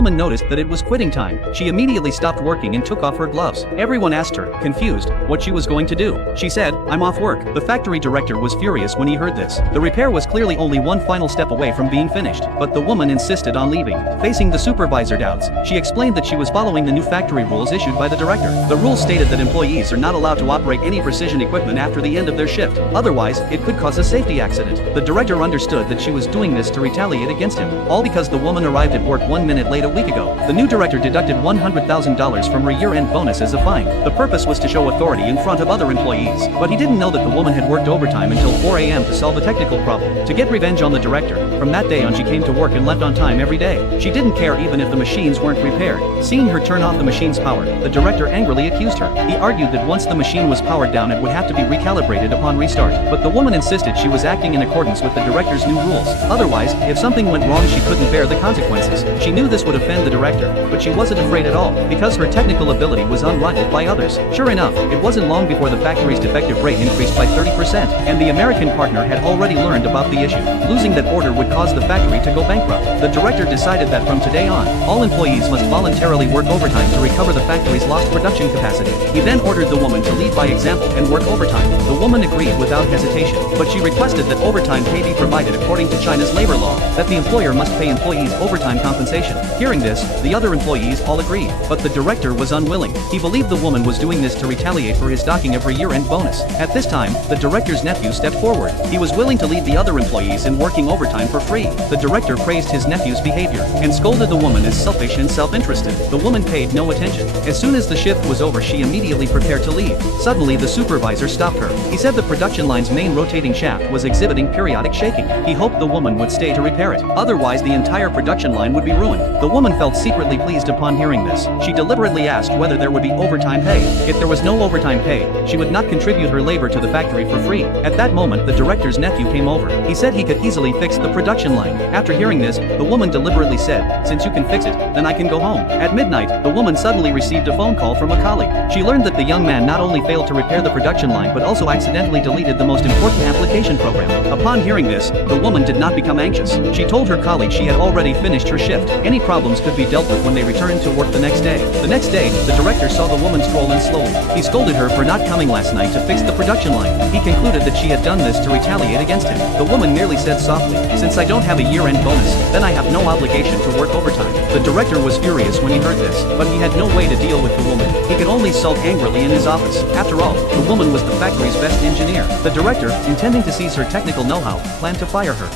woman noticed that it was quitting time. She immediately stopped working and took off her gloves. Everyone asked her, confused, what she was going to do. She said, "I'm off work." The factory director was furious when he heard this. The repair was clearly only one final step away from being finished, but the woman insisted on leaving. Facing the supervisor doubts, she explained that she was following the new factory rules issued by the director. The rules stated that employees are not allowed to operate any precision equipment after the end of their shift. Otherwise, it could cause a safety accident. The director understood that she was doing this to retaliate against him, all because the woman arrived at work 1 minute late a week ago. The new director deducted $100,000 from her year-end bonus as a fine. The purpose was to show authority in front of other employees, but he didn't know that the woman had worked overtime until 4 a.m. to solve a technical problem. To get revenge on the director, from that day on she came to work and left on time every day. She didn't care even if the machines weren't repaired. Seeing her turn off the machine's power, the director angrily accused her. He argued that once the machine was powered down it would have to be recalibrated upon restart, but the woman insisted she was acting in accordance with the director's new rules. Otherwise, if something went wrong she couldn't bear the consequences. She knew this would offend the director, but she wasn't afraid at all, because her technical ability was unrivaled by others. Sure enough, it wasn't long before the factory's defective rate increased by 30%, and the American partner had already learned about the issue. Losing that order would cause the factory to go bankrupt. The director decided that from today on, all employees must voluntarily work overtime to recover the factory's lost production capacity. He then ordered the woman to lead by example and work overtime. The woman agreed without hesitation, but she requested that overtime pay be provided according to China's labor law, that the employer must pay employees overtime compensation. Hearing this, the other employees all agreed, but the director was unwilling. He believed the woman was doing this to retaliate for his docking of her year-end bonus. At this time, the director's nephew stepped forward. He was willing to lead the other employees in working overtime for free. The director praised his nephew's behavior and scolded the woman as selfish and self-interested. The woman paid no attention. As soon as the shift was over she immediately prepared to leave. Suddenly the supervisor stopped her. He said the production line's main rotating shaft was exhibiting periodic shaking. He hoped the woman would stay to repair it. Otherwise the entire production line would be ruined. The woman felt secretly pleased upon hearing this. She deliberately asked whether there would be overtime pay. If there was no overtime pay, she would not contribute her labor to the factory for free. At that moment the director's nephew came over. He said he could easily fix the production line. After hearing this, the woman deliberately said, "Since you can fix it, then I can go home." At midnight, the woman suddenly received a phone call from a colleague. She learned that the young man not only failed to repair the production line but also accidentally deleted the most important application program. Upon hearing this, the woman did not become anxious. She told her colleague she had already finished her shift. Any problems could be dealt with when they returned to work the next day. The next day, the director saw the woman stroll in slowly. He scolded her for not coming last night to fix the production line. He concluded that she had done this to retaliate against him. The woman merely said softly, "Since I don't have a year-end bonus, then I have no obligation to work overtime." The director was furious when he heard this, but he had no way to deal with the woman. He could only sulk angrily in his office. After all, the woman was the factory's best engineer. The director, intending to seize her technical know-how, planned to fire her.